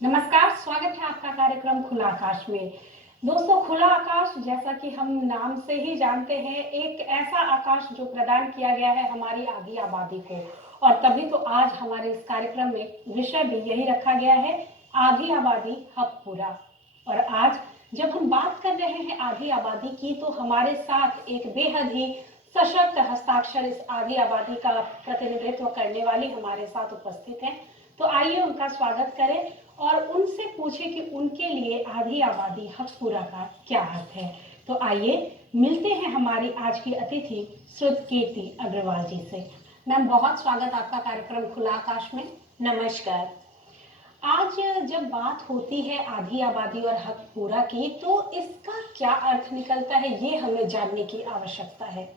नमस्कार, स्वागत है आपका कार्यक्रम खुला आकाश में। दोस्तों, खुला आकाश जैसा कि हम नाम से ही जानते हैं, एक ऐसा आकाश जो प्रदान किया गया है हमारी आधी आबादी को। और तभी तो आज हमारे इस कार्यक्रम में विषय भी यही रखा गया है, आधी आबादी हक पूरा। और आज जब हम बात कर रहे हैं आधी आबादी की, तो हमारे साथ एक बेहद ही सशक्त हस्ताक्षर इस आधी आबादी का प्रतिनिधित्व करने वाली हमारे साथ उपस्थित हैं। तो आइए उनका स्वागत करें और उनसे पूछें कि उनके लिए आधी आबादी हक पूरा का क्या अर्थ है। तो आइए मिलते हैं हमारी आज की अतिथि श्रुतकीर्ति अग्रवाल जी से। मैम, बहुत स्वागत आपका कार्यक्रम खुला आकाश में। नमस्कार। आज जब बात होती है आधी आबादी और हक पूरा की, तो इसका क्या अर्थ निकलता है ये हमें जानने की आवश्यकता है।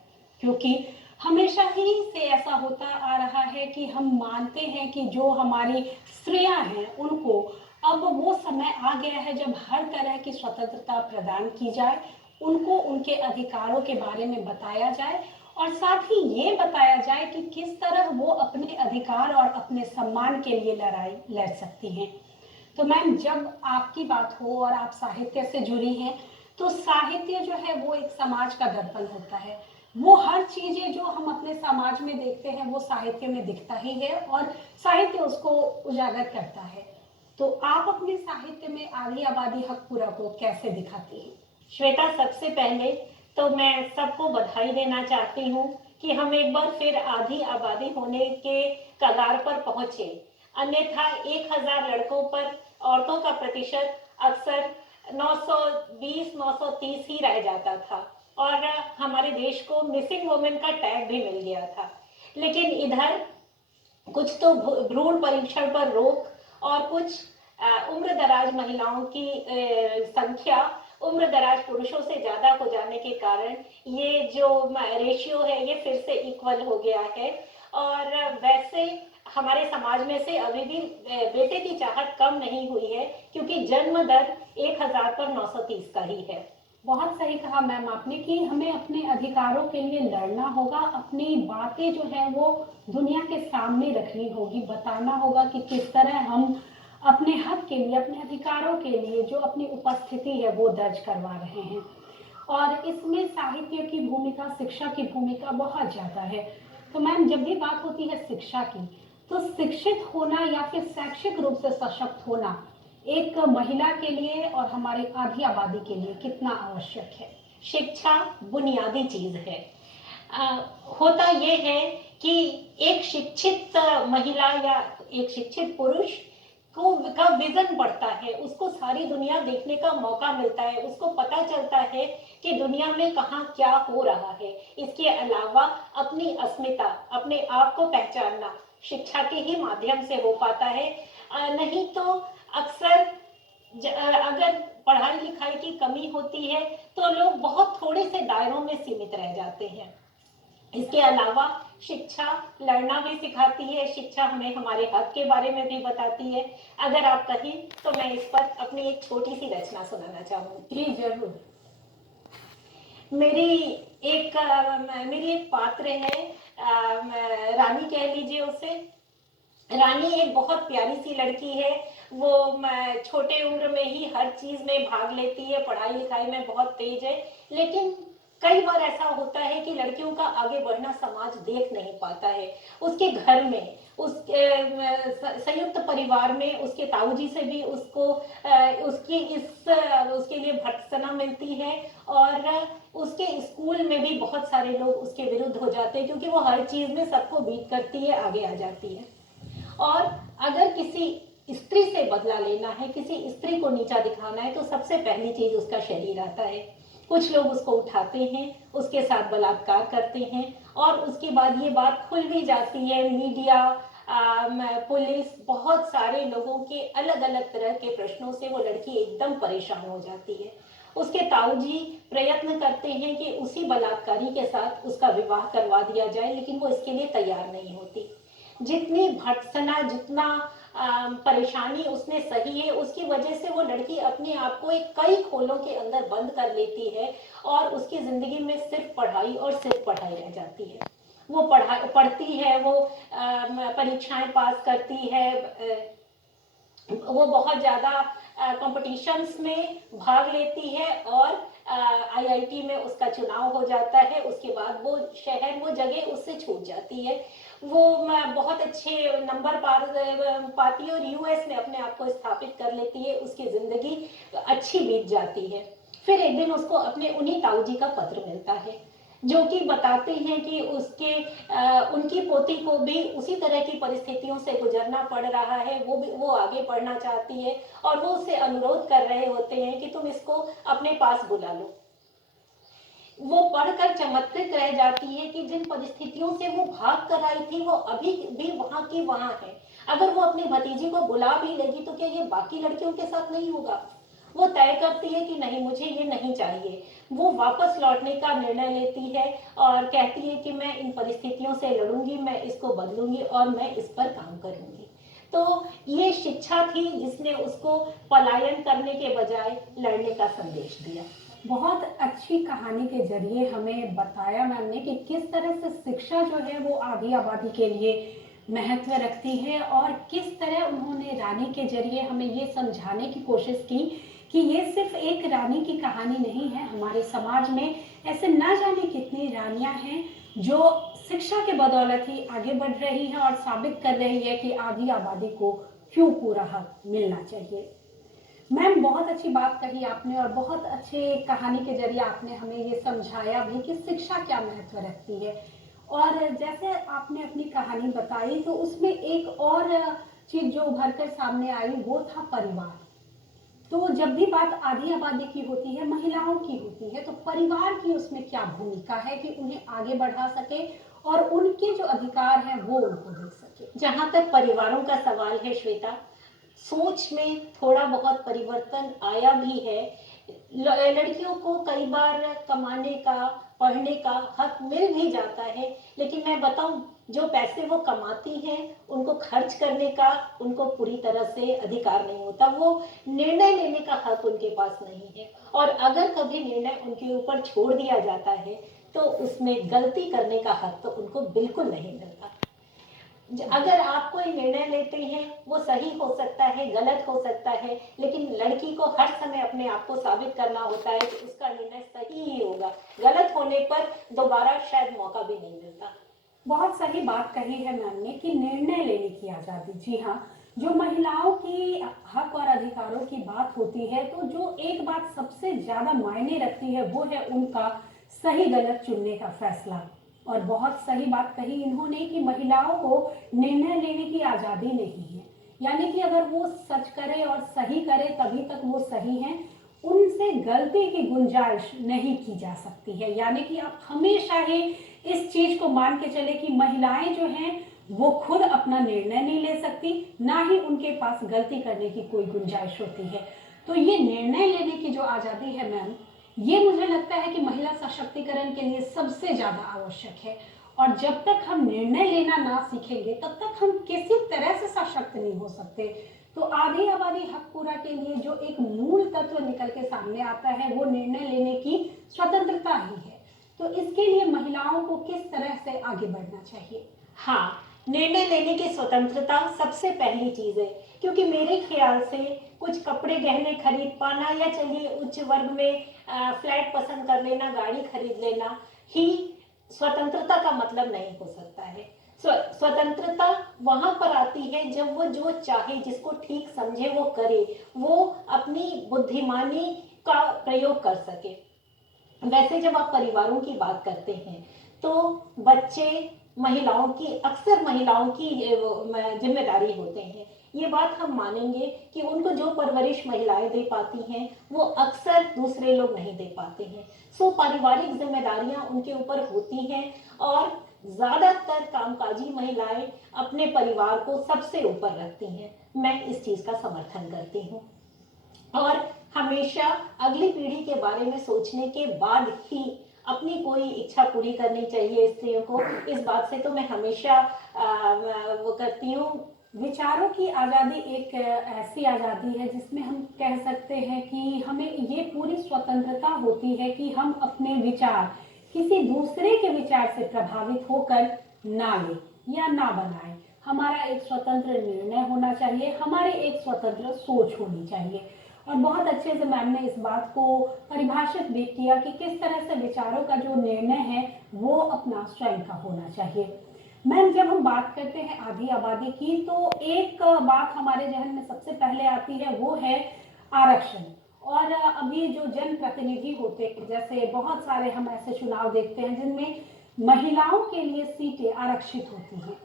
क्योंकि हमेशा ही से ऐसा होता आ रहा है कि हम मानते हैं कि जो हमारी स्त्रियां हैं उनको अब वो समय आ गया है जब हर तरह की स्वतंत्रता प्रदान की जाए, उनको उनके अधिकारों के बारे में बताया जाए और साथ ही ये बताया जाए कि किस तरह वो अपने अधिकार और अपने सम्मान के लिए लड़ाई लड़ सकती हैं। तो मैम, जब आपकी बात हो और आप साहित्य से जुड़ी हैं, तो साहित्य जो है वो एक समाज का दर्पण होता है। वो हर चीजें जो हम अपने समाज में देखते हैं वो साहित्य में दिखता ही है और साहित्य उसको उजागर करता है। तो आप अपने साहित्य में आधी आबादी हक पूरा को कैसे दिखाती हैं? श्वेता, सबसे पहले तो मैं सबको बधाई देना चाहती हूँ कि हम एक बार फिर आधी आबादी होने के कगार पर पहुंचे। अन्यथा 1000 लड़कों पर औरतों का प्रतिशत अक्सर 920 930 ही रह जाता था और हमारे देश को मिसिंग वुमेन का टैग भी मिल गया था। लेकिन इधर कुछ तो भ्रूण परीक्षण पर रोक और कुछ उम्र दराज महिलाओं की संख्या उम्र दराज पुरुषों से ज्यादा हो जाने के कारण ये जो रेशियो है ये फिर से इक्वल हो गया है। और वैसे हमारे समाज में से अभी भी बेटे की चाहत कम नहीं हुई है, क्योंकि जन्म दर 1000 पर 930 का ही है। बहुत सही कहा मैम आपने कि हमें अपने अधिकारों के लिए लड़ना होगा, अपनी बातें जो है वो दुनिया के सामने रखनी होगी, बताना होगा कि किस तरह हम अपने हक के लिए, अपने अधिकारों के लिए जो अपनी उपस्थिति है वो दर्ज करवा रहे हैं। और इसमें साहित्य की भूमिका, शिक्षा की भूमिका बहुत ज़्यादा है। तो मैम, जब भी बात होती है शिक्षा की, तो शिक्षित होना या फिर शैक्षिक रूप से सशक्त होना एक महिला के लिए और हमारी आधी आबादी के लिए कितना आवश्यक है? शिक्षा बुनियादी चीज है। होता यह है कि एक शिक्षित महिला या एक शिक्षित पुरुष को का विजन बढ़ता है, उसको सारी दुनिया देखने का मौका मिलता है, उसको पता चलता है कि दुनिया में कहाँ क्या हो रहा है। इसके अलावा अपनी अस्मिता, अपने आप को पहचानना शिक्षा के ही माध्यम से हो पाता है। नहीं तो अक्सर अगर पढ़ाई लिखाई की कमी होती है तो लोग बहुत थोड़े से दायरों में सीमित रह जाते हैं। इसके अलावा शिक्षा लड़ना भी सिखाती है, शिक्षा हमें हमारे हक के बारे में भी बताती है। अगर आप कहें तो मैं इस पर अपनी एक छोटी सी रचना सुनाना चाहूंगी। जी जरूर। मेरी एक पात्र है, रानी कह लीजिए उसे। रानी एक बहुत प्यारी सी लड़की है। वो छोटे उम्र में ही हर चीज में भाग लेती है, पढ़ाई लिखाई में बहुत तेज है। लेकिन कई बार ऐसा होता है कि लड़कियों का आगे बढ़ना समाज देख नहीं पाता है। उसके घर में, उसके संयुक्त परिवार में उसके ताऊजी से भी उसको उसके लिए भर्त्सना मिलती है। और उसके स्कूल में भी बहुत सारे लोग उसके विरुद्ध हो जाते हैं, क्योंकि वो हर चीज में सबको बीट करती है, आगे आ जाती है। और अगर किसी स्त्री से बदला लेना है, किसी स्त्री को नीचा दिखाना है, तो सबसे पहली चीज उसका शरीर आता है। कुछ लोग उसको उठाते हैं, उसके साथ बलात्कार करते हैं और उसके बाद ये बात खुल भी जाती है। मीडिया, पुलिस, बहुत सारे लोगों के अलग अलग तरह के प्रश्नों से वो लड़की एकदम परेशान हो जाती है। उसके ताऊजी प्रयत्न करते हैं कि उसी बलात्कारी के साथ उसका विवाह करवा दिया जाए, लेकिन वो इसके लिए तैयार नहीं होती। जितनी भर्त्सना, जितना परेशानी उसने सही है, उसकी वजह से वो लड़की अपने आप को एक कई खोलों के अंदर बंद कर लेती है और उसकी जिंदगी में सिर्फ पढ़ाई और सिर्फ पढ़ाई रह जाती है। वो पढ़ती है, वो परीक्षाएं पास करती है, वो बहुत ज़्यादा कॉम्पिटिशन्स में भाग लेती है और आईआईटी में उसका चुनाव हो जाता है। उसके बाद वो शहर, वो जगह उससे छूट जाती है। वो बहुत अच्छे नंबर पाती है और यूएस में अपने आप को स्थापित कर लेती है। उसकी ज़िंदगी अच्छी बीत जाती है। फिर एक दिन उसको अपने उन्हीं ताऊजी का पत्र मिलता है, जो कि बताते हैं कि उनकी पोती को भी उसी तरह की परिस्थितियों से गुजरना पड़ रहा है। वो आगे पढ़ना चाहती है और वो उससे अनुरोध कर रहे होते हैं कि तुम इसको अपने पास बुला लो। वो पढ़कर चमत्कृत रह जाती है कि जिन परिस्थितियों से वो भाग कर आई थी वो अभी भी वहां की वहां है। अगर वो अपनी भतीजी को बुला भी लेगी तो क्या ये बाकी लड़कियों के साथ नहीं होगा? वो तय करती है कि नहीं, मुझे ये नहीं चाहिए। वो वापस लौटने का निर्णय लेती है और कहती है कि मैं इन परिस्थितियों से लड़ूंगी, मैं इसको बदलूंगी और मैं इस पर काम करूंगी। तो ये शिक्षा थी जिसने उसको पलायन करने के बजाय लड़ने का संदेश दिया। बहुत अच्छी कहानी के जरिए हमें बताया मैम ने कि किस तरह से शिक्षा जो है वो आधी आबादी के लिए महत्व रखती है और किस तरह उन्होंने रानी के जरिए हमें ये समझाने की कोशिश की कि ये सिर्फ एक रानी की कहानी नहीं है। हमारे समाज में ऐसे ना जाने कितनी रानियां हैं जो शिक्षा के बदौलत ही आगे बढ़ रही हैं और साबित कर रही है कि आधी आबादी को क्यों पूरा हक मिलना चाहिए। मैम बहुत अच्छी बात कही आपने और बहुत अच्छे कहानी के जरिए आपने हमें ये समझाया भी कि शिक्षा क्या महत्व रखती है। और जैसे आपने अपनी कहानी बताई तो उसमें एक और चीज जो उभर कर सामने आई वो था परिवार। तो जब भी बात आधी आबादी की होती है, महिलाओं की होती है, तो परिवार की उसमें क्या भूमिका है कि उन्हें आगे बढ़ा सके और उनके जो अधिकार हैं वो उनको दे सके। जहां तक परिवारों का सवाल है श्वेता, सोच में थोड़ा बहुत परिवर्तन आया भी है। लड़कियों को कई बार कमाने का, पढ़ने का हक मिल भी जाता है, लेकिन मैं बताऊं, जो पैसे वो कमाती हैं उनको खर्च करने का उनको पूरी तरह से अधिकार नहीं होता। वो निर्णय लेने का हक उनके पास नहीं है और अगर कभी निर्णय उनके ऊपर छोड़ दिया जाता है तो उसमें गलती करने का हक तो उनको बिल्कुल नहीं मिलता। अगर आप कोई निर्णय लेते हैं वो सही हो सकता है, गलत हो सकता है, लेकिन लड़की को हर समय अपने आप को साबित करना होता है कि उसका निर्णय सही ही होगा। गलत होने पर दोबारा शायद मौका भी नहीं मिलता। बहुत सही बात कही है मैम ने कि निर्णय लेने की आजादी। जी हाँ, जो महिलाओं की हक और अधिकारों की बात होती है तो जो एक बात सबसे ज्यादा मायने रखती है वो है उनका सही गलत चुनने का फैसला। और बहुत सही बात कही इन्होंने कि महिलाओं को निर्णय लेने की आजादी नहीं है, यानी कि अगर वो सच करे और सही करे तभी तक वो सही हैं, उनसे गलती की गुंजाइश नहीं की जा सकती है। यानी कि आप हमेशा ही इस चीज को मान के चले कि महिलाएं जो हैं वो खुद अपना निर्णय नहीं ले सकती, ना ही उनके पास गलती करने की कोई गुंजाइश होती है। तो ये निर्णय लेने की जो आजादी है मैम, ये मुझे लगता है कि महिला सशक्तिकरण के लिए सबसे ज्यादा आवश्यक है। और जब तक हम निर्णय लेना ना सीखेंगे तब तक हम किसी तरह से सशक्त नहीं हो सकते। तो आधी आबादी हक पूरा के लिए जो एक मूल तत्व निकल के सामने आता है वो निर्णय लेने की स्वतंत्रता ही है। तो इसके लिए महिलाओं को किस तरह से आगे बढ़ना चाहिए? हाँ, निर्णय लेने की स्वतंत्रता सबसे पहली चीज है, क्योंकि मेरे ख्याल से कुछ कपड़े गहने खरीद पाना या चलिए उच्च वर्ग में फ्लैट पसंद कर लेना, गाड़ी खरीद लेना ही स्वतंत्रता का मतलब नहीं हो सकता है। स्वतंत्रता वहां पर आती है जब वो जो चाहे, जिसको ठीक समझे वो करे, वो अपनी बुद्धिमानी का प्रयोग कर सके। वैसे जब आप परिवारों की बात करते हैं तो बच्चे महिलाओं की, अक्सर महिलाओं की जिम्मेदारी होते हैं। ये बात हम मानेंगे कि उनको जो परवरिश महिलाएं दे पाती हैं वो अक्सर दूसरे लोग नहीं दे पाते हैं। सो पारिवारिक जिम्मेदारियां उनके ऊपर होती हैं और ज्यादातर कामकाजी महिलाएं अपने परिवार को सबसे ऊपर रखती हैं। मैं इस चीज का समर्थन करती हूँ और हमेशा अगली पीढ़ी के बारे में सोचने के बाद ही अपनी कोई इच्छा पूरी करनी चाहिए स्त्रियों को। इस बात से तो मैं हमेशा वो करती हूँ। विचारों की आज़ादी एक ऐसी आज़ादी है जिसमें हम कह सकते हैं कि हमें ये पूरी स्वतंत्रता होती है कि हम अपने विचार किसी दूसरे के विचार से प्रभावित होकर ना लें या ना बनाएं। हमारा एक स्वतंत्र निर्णय होना चाहिए, हमारी एक स्वतंत्र सोच होनी चाहिए। और बहुत अच्छे से मैम ने इस बात को परिभाषित भी किया कि किस तरह से विचारों का जो निर्णय है वो अपना स्वयं का होना चाहिए। मैम, जब हम बात करते हैं आधी आबादी की तो एक बात हमारे जहन में सबसे पहले आती है, वो है आरक्षण। और अभी जो जनप्रतिनिधि होते हैं, जैसे बहुत सारे हम ऐसे चुनाव देखते हैं जिनमें महिलाओं के लिए सीटें आरक्षित होती हैं,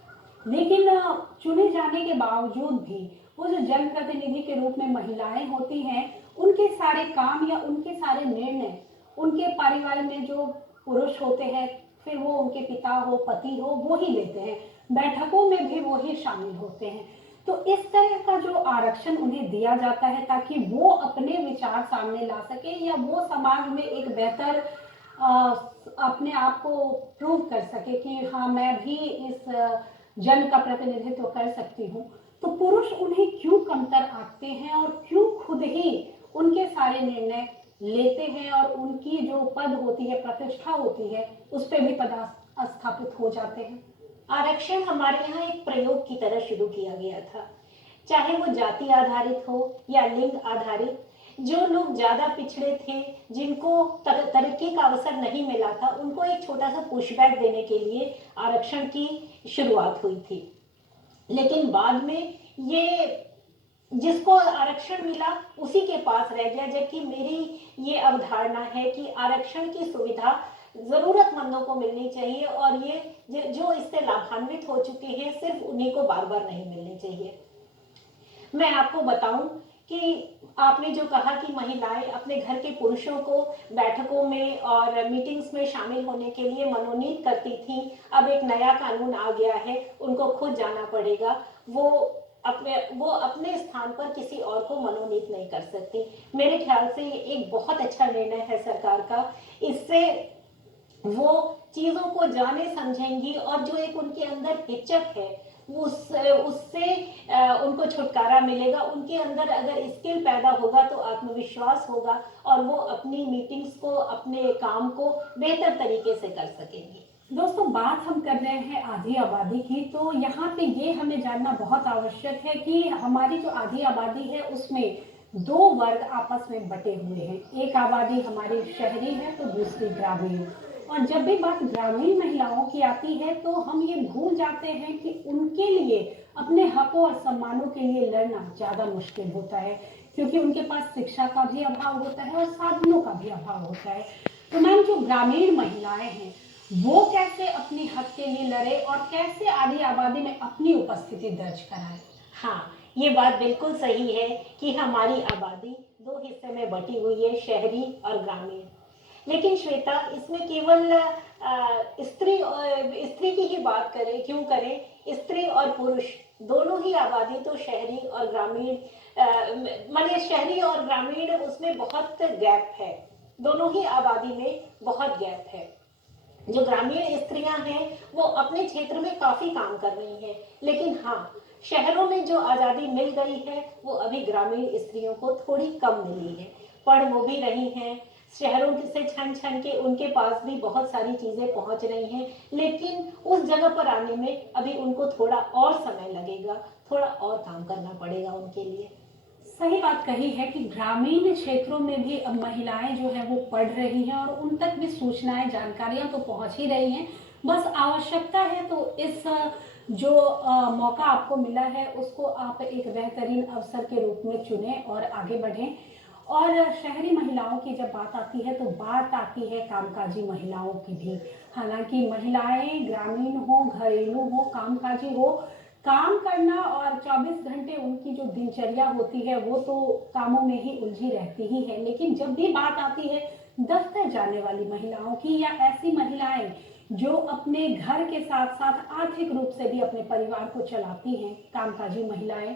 लेकिन चुने जाने के बावजूद भी वो जो जनप्रतिनिधि के रूप में महिलाएं होती हैं, उनके सारे काम या उनके सारे निर्णय उनके परिवार में जो पुरुष होते हैं, फिर वो उनके पिता हो, पति हो, वो ही लेते हैं। बैठकों में भी वो ही शामिल होते हैं। तो इस तरह का जो आरक्षण उन्हें दिया जाता है ताकि वो अपने विचार सामने ला सके या वो समाज में एक बेहतर अपने आप को प्रूव कर सके कि हाँ, मैं भी इस जन का प्रतिनिधित्व कर सकती हूँ। तो पुरुष उन्हें क्यों कमतर आंकते हैं और क्यों खुद ही उनके सारे निर्णय लेते हैं और उनकी जो पद होती है, प्रतिष्ठा होती है, उस पर भी पदस्थापित हो जाते हैं। आरक्षण हमारे यहाँ एक प्रयोग की तरह शुरू किया गया था, चाहे वो जाति आधारित हो या लिंग आधारित। जो लोग ज्यादा पिछड़े थे, जिनको तरक्की का अवसर नहीं मिला था, उनको एक छोटा सा पुशबैक देने के लिए आरक्षण की शुरुआत हुई थी। लेकिन बाद में ये जिसको आरक्षण मिला उसी के पास रह गया, जबकि मेरी ये अवधारणा है कि आरक्षण की सुविधा जरूरतमंदों को मिलनी चाहिए और ये जो इससे लाभान्वित हो चुके हैं सिर्फ उन्हीं को बार बार नहीं मिलनी चाहिए। मैं आपको बताऊं कि आपने जो कहा कि महिलाएं अपने घर के पुरुषों को बैठकों में और मीटिंग्स में शामिल होने के लिए मनोनीत करती थी, अब एक नया कानून आ गया है, उनको खुद जाना पड़ेगा। वो अपने स्थान पर किसी और को मनोनीत नहीं कर सकती। मेरे ख्याल से ये एक बहुत अच्छा निर्णय है सरकार का। इससे वो चीजों को जाने समझेंगी और जो एक उनके अंदर हिचक है उससे उनको छुटकारा मिलेगा। उनके अंदर अगर स्किल पैदा होगा तो आत्मविश्वास होगा और वो अपनी मीटिंग्स को, अपने काम को बेहतर तरीके से कर सकेंगी। दोस्तों, बात हम कर रहे हैं आधी आबादी की, तो यहाँ पे ये हमें जानना बहुत आवश्यक है कि हमारी जो आधी आबादी है उसमें दो वर्ग आपस में बटे हुए हैं। एक आबादी हमारी शहरी है तो दूसरी ग्रामीण। और जब भी बात ग्रामीण महिलाओं की आती है तो हम ये भूल जाते हैं कि उनके लिए अपने हकों और सम्मानों के लिए लड़ना ज़्यादा मुश्किल होता है, क्योंकि उनके पास शिक्षा का भी अभाव होता है और साधनों का भी अभाव होता है। तो मैम, जो ग्रामीण महिलाएं हैं वो कैसे अपने हक के लिए लड़े और कैसे आधी आबादी में अपनी उपस्थिति दर्ज कराए? हाँ, ये बात बिल्कुल सही है कि हमारी आबादी दो हिस्से में बटी हुई है, शहरी और ग्रामीण। लेकिन श्वेता, इसमें केवल स्त्री की ही बात करें क्यों करें, स्त्री और पुरुष दोनों ही आबादी तो शहरी और ग्रामीण, माने शहरी और ग्रामीण, उसमें बहुत गैप है। दोनों ही आबादी में बहुत गैप है। जो ग्रामीण स्त्रियां हैं वो अपने क्षेत्र में काफी काम कर रही हैं, लेकिन हाँ, शहरों में जो आजादी मिल गई है वो अभी ग्रामीण स्त्रियों को थोड़ी कम मिली है। पढ़ वो भी रही हैं, शहरों से छन छन के उनके पास भी बहुत सारी चीजें पहुंच रही हैं, लेकिन उस जगह पर आने में अभी उनको थोड़ा और समय लगेगा, थोड़ा और काम करना पड़ेगा उनके लिए। सही बात कही है कि ग्रामीण क्षेत्रों में भी अब महिलाएं जो है वो पढ़ रही हैं और उन तक भी सूचनाएं, जानकारियां तो पहुंच ही रही हैं। बस आवश्यकता है तो इस जो मौका आपको मिला है उसको आप एक बेहतरीन अवसर के रूप में चुनें और आगे बढ़ें। और शहरी महिलाओं की जब बात आती है तो बात आती है कामकाजी महिलाओं की भी। हालांकि महिलाएं ग्रामीण हो, घरेलू हो, कामकाजी हो, काम करना और 24 घंटे उनकी जो दिनचर्या होती है वो तो कामों में ही उलझी रहती ही है। लेकिन जब भी बात आती है दफ्तर जाने वाली महिलाओं की या ऐसी महिलाएं जो अपने घर के साथ साथ आर्थिक रूप से भी अपने परिवार को चलाती हैं, कामकाजी महिलाएं,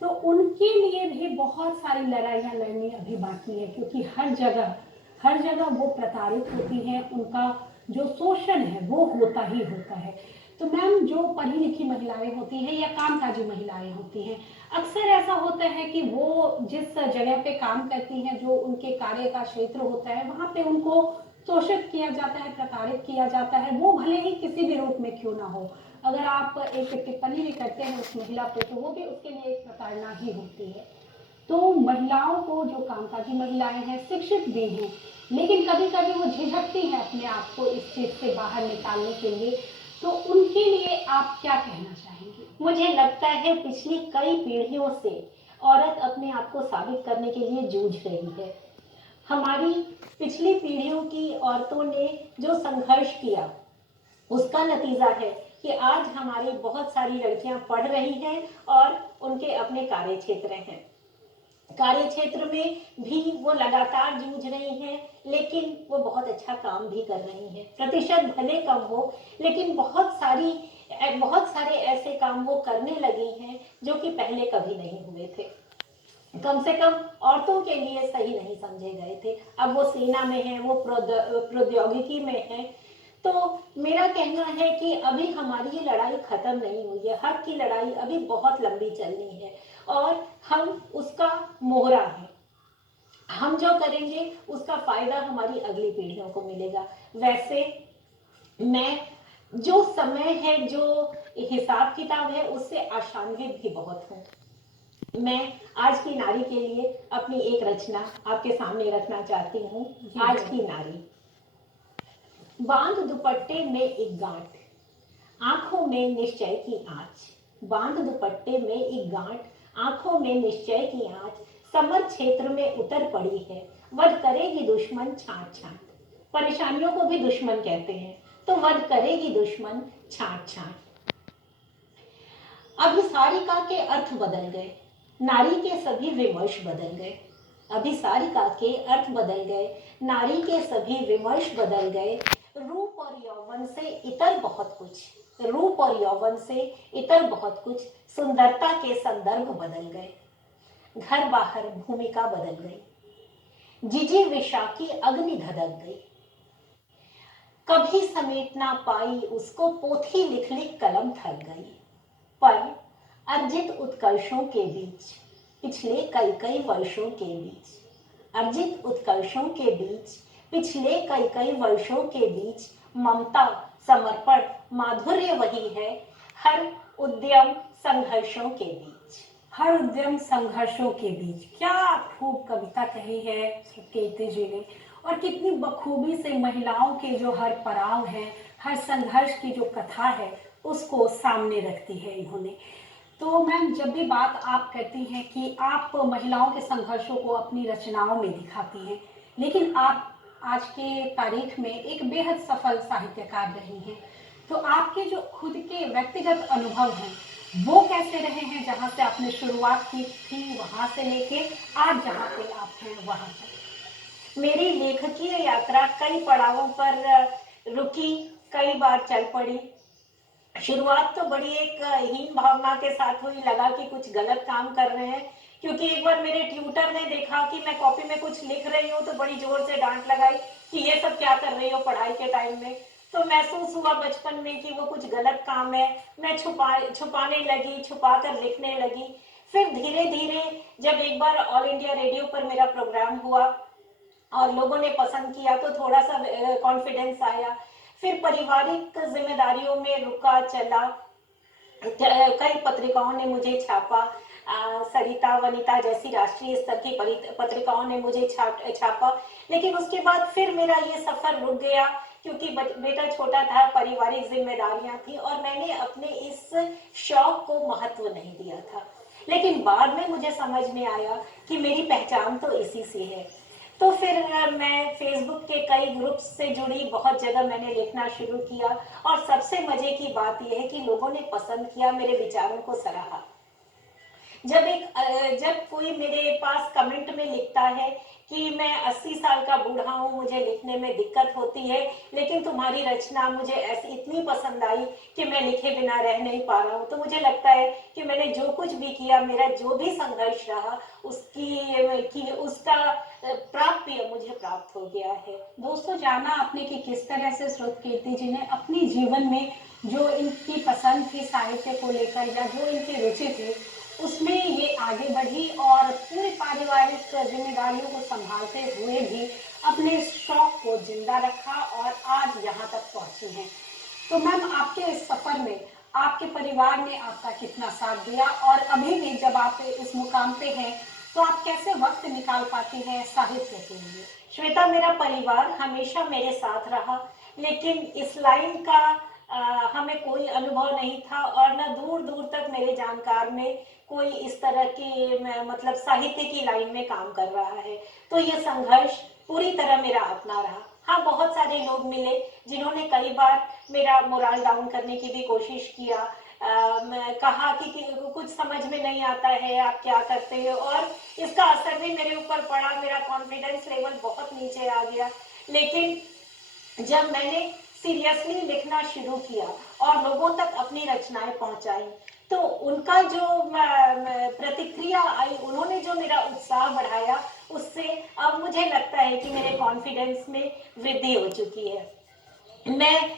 तो उनके लिए भी बहुत सारी लड़ाइयाँ लड़नी अभी बाकी है, क्योंकि हर जगह वो प्रताड़ित होती हैं, उनका जो शोषण है वो होता ही होता है। तो मैम, जो पढ़ी लिखी महिलाएं होती हैं या कामकाजी महिलाएं होती हैं, अक्सर ऐसा होता है कि वो जिस जगह पे काम करती हैं, जो उनके कार्य का क्षेत्र होता है, वहाँ पे उनको शोषित किया जाता है, प्रताड़ित किया जाता है, वो भले ही किसी भी रूप में क्यों ना हो। अगर आप एक टिप्पणी भी करते हैं उस महिला पे तो वो भी उसके लिए एक प्रताड़ना ही होती है। तो महिलाओं को, जो कामकाजी महिलाएं हैं, शिक्षित भी हैं, लेकिन कभी कभी वो झिझकती हैं अपने आप को इस चीज से बाहर निकालने के लिए, तो उनके लिए आप क्या कहना चाहेंगे? मुझे लगता है पिछली कई पीढ़ियों से औरत अपने आप को साबित करने के लिए जूझ रही है। हमारी पिछली पीढ़ियों की औरतों ने जो संघर्ष किया उसका नतीजा है कि आज हमारी बहुत सारी लड़कियां पढ़ रही हैं और उनके अपने कार्य क्षेत्र हैं। कार्य क्षेत्र में भी वो लगातार जूझ रही हैं, लेकिन वो बहुत अच्छा काम भी कर रही हैं। प्रतिशत भले कम हो, लेकिन बहुत सारे ऐसे काम वो करने लगी हैं जो कि पहले कभी नहीं हुए थे, कम से कम औरतों के लिए सही नहीं समझे गए थे। अब वो सेना में है, वो प्रौद्योगिकी में है। तो मेरा कहना है कि अभी हमारी ये लड़ाई खत्म नहीं हुई है, हक की लड़ाई अभी बहुत लंबी चलनी है और हम उसका मोहरा है। हम जो करेंगे उसका फायदा हमारी अगली पीढ़ियों को मिलेगा। वैसे मैं, जो समय है, जो हिसाब किताब है, उससे आशान्वित भी बहुत हूँ। मैं आज की नारी के लिए अपनी एक रचना आपके सामने रखना चाहती हूँ। आज की नारी। बांध दुपट्टे में एक गांठ, आंखों में निश्चय की आंच। बांध दुपट्टे में एक गांठ, आंखों में निश्चय की आंच। समर क्षेत्र में उतर पड़ी है, वध करेगी दुश्मन छांट छांट। परेशानियों को भी दुश्मन कहते हैं, तो वध करेगी दुश्मन छांट छांट। अभिसारिका के अर्थ बदल गए, नारी के सभी विमर्श बदल गए। अभिसारिका के अर्थ बदल गए, नारी के सभी विमर्श बदल गए। रूप और यौवन से इतर बहुत कुछ, रूप और यौवन से इतर बहुत कुछ। सुंदरता के संदर्भ बदल गए, घर बाहर भूमिका बदल गई। जिजी विषा की अग्नि धधक गई, कभी समेट ना पाई उसको पोथी लिख लिख कलम थक गई। पर अर्जित उत्कर्षों के बीच, पिछले कई कई वर्षों के बीच, अर्जित उत्कर्षों के बीच, पिछले कई कई वर्षों के बीच, ममता समर्पण माधुर्य वही है, हर उद्यम संघर्षों के बीच। हर उद्यम संघर्षों के बीच। क्या खूब कविता कही है कीर्ति जी ने, और कितनी बखूबी से महिलाओं के जो हर पड़ाव है, हर संघर्ष की जो कथा है, उसको सामने रखती है इन्होंने। तो मैम, जब भी बात आप करती हैं कि आप महिलाओं के संघर्षों को अपनी रचनाओं में दिखाती हैं, लेकिन आप आज के तारीख में एक बेहद सफल साहित्यकार रही हैं, तो आपके जो खुद के व्यक्तिगत अनुभव हैं वो कैसे रहे हैं, जहाँ से आपने शुरुआत की थी वहाँ से लेके आज जहाँ पे आप हैं वहाँ तक? मेरी लेखकीय यात्रा कई पड़ावों पर रुकी, कई बार चल पड़ी। शुरुआत तो बड़ी एक हीन भावना के साथ हुई, लगा कि कुछ गलत काम कर रहे हैं, क्योंकि एक बार मेरे ट्यूटर ने देखा कि मैं कॉपी में कुछ लिख रही हूँ तो बड़ी जोर से डांट लगाई कि ये सब क्या कर रही हो पढ़ाई के टाइम में। तो महसूस हुआ बचपन में कि वो कुछ गलत काम है। मैं छुपाने लगी, छुपा कर लिखने लगी। फिर धीरे धीरे जब एक बार ऑल इंडिया रेडियो पर मेरा प्रोग्राम हुआ और लोगों ने पसंद किया तो थोड़ा सा कॉन्फिडेंस आया। फिर पारिवारिक जिम्मेदारियों में रुका चला, कई पत्रिकाओं ने मुझे छापा, सरिता वनिता जैसी राष्ट्रीय स्तर की पत्रिकाओं ने मुझे छापा। लेकिन उसके बाद फिर मेरा ये सफर रुक गया, क्योंकि बेटा छोटा था, पारिवारिक जिम्मेदारियां थी और मैंने अपने इस शौक को महत्व नहीं दिया था। लेकिन बाद में मुझे समझ में आया कि मेरी पहचान तो इसी से है। तो फिर मैं फेसबुक के कई ग्रुप्स से जुड़ी, बहुत जगह मैंने लिखना शुरू किया और सबसे मजे की बात यह है कि लोगों ने पसंद किया, मेरे विचारों को सराहा। जब कोई मेरे पास कमेंट में लिखता है कि मैं 80 साल का बूढ़ा हूँ, मुझे लिखने में दिक्कत होती है, लेकिन तुम्हारी रचना मुझे ऐसी इतनी पसंद आई कि मैं लिखे बिना रह नहीं पा रहा हूँ, तो मुझे लगता है कि मैंने जो कुछ भी किया, मेरा जो भी संघर्ष रहा, उसका प्राप्य मुझे प्राप्त हो गया है। दोस्तों, जाना आपने कि किस तरह से स्रोत कीर्ति जी ने अपने जीवन में जो इनकी पसंद थी साहित्य को लेकर, या जो इनकी रुचि थी, उसमें ये आगे बढ़ी और पूरी पारिवारिक जिम्मेदारियों को संभालते हुए भी अपने शौक को जिंदा रखा और आज यहाँ तक पहुंची हैं। तो मैम, आपके इस सफर में आपके परिवार ने आपका कितना साथ दिया और अभी भी जब आप इस मुकाम पे हैं तो आप कैसे वक्त निकाल पाती हैं साहित्य के लिए? श्वेता, मेरा परिवार हमेशा मेरे साथ रहा, लेकिन इस लाइन का हमें कोई अनुभव नहीं था और ना दूर दूर तक मेरे जानकार में कोई इस तरह की मतलब साहित्य की लाइन में काम कर रहा है। तो ये संघर्ष पूरी तरह मेरा अपना रहा। हाँ, बहुत सारे लोग मिले जिन्होंने कई बार मेरा मोरल डाउन करने की भी कोशिश किया। मैं कहा कि कुछ समझ में नहीं आता है, आप क्या करते हो, और इसका असर भी मेरे ऊपर पड़ा। मेरा कॉन्फिडेंस लेवल बहुत नीचे आ गया। लेकिन जब मैंने सीरियसली लिखना शुरू किया और लोगों तक अपनी रचनाएं पहुंचाई, तो उनका जो प्रतिक्रिया आई, उन्होंने जो मेरा उत्साह बढ़ाया, उससे अब मुझे लगता है कि मेरे कॉन्फिडेंस में वृद्धि हो चुकी है। मैं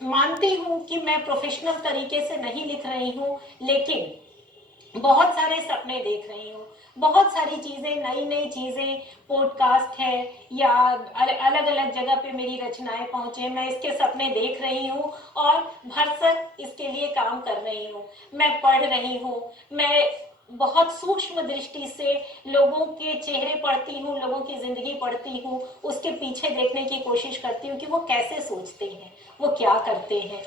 मानती हूँ कि मैं प्रोफेशनल तरीके से नहीं लिख रही हूँ, लेकिन बहुत सारे सपने देख रही हूँ। बहुत सारी चीजें, नई नई चीजें, पॉडकास्ट है या अलग अलग जगह पे मेरी रचनाएं पहुंचे, मैं इसके सपने देख रही हूँ और भरसक इसके लिए काम कर रही हूँ। मैं पढ़ रही हूँ, मैं बहुत सूक्ष्म दृष्टि से लोगों के चेहरे पढ़ती हूँ, लोगों की जिंदगी पढ़ती हूँ, उसके पीछे देखने की कोशिश करती हूँ कि वो कैसे सोचते हैं, वो क्या करते हैं,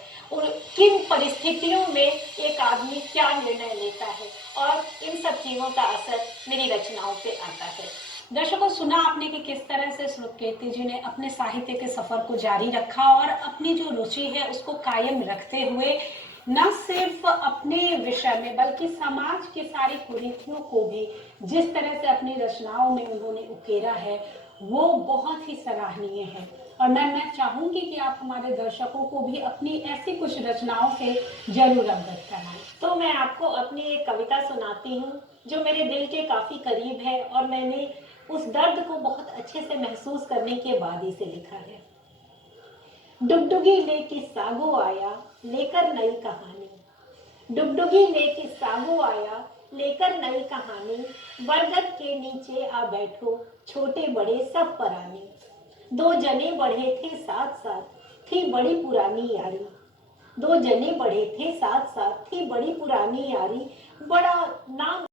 किन परिस्थितियों में एक आदमी क्या निर्णय लेता है, और इन सब चीजों का असर मेरी रचनाओं पे आता है। दर्शकों, सुना आपने कि किस तरह से श्रुतकीर्ति जी ने अपने साहित्य के सफर को जारी रखा और अपनी जो रुचि है उसको कायम रखते हुए न सिर्फ अपने विषय में बल्कि समाज की सारी कुरीतियों को भी जिस तरह से अपनी रचनाओं में उन्होंने उकेरा है वो बहुत ही सराहनीय है। और मैं चाहूंगी कि आप हमारे दर्शकों को भी अपनी ऐसी कुछ रचनाओं से जरूर अवगत कराएं। तो मैं आपको अपनी एक कविता सुनाती हूँ जो मेरे दिल के काफी करीब है, और मैंने उस दर्द को बहुत अच्छे से महसूस करने के बाद इसे लिखा है। डुगडुगी लेके सागो आया लेकर नई कहानी। डुगडुगी लेके सागो आया लेकर नई कहानी। बरगद के नीचे आ बैठो, छोटे बड़े सब परानी। दो जने बढ़े थे साथ साथ, थी बड़ी पुरानी यारी। दो जने बढ़े थे साथ साथ, थी बड़ी पुरानी यारी। बड़ा नाम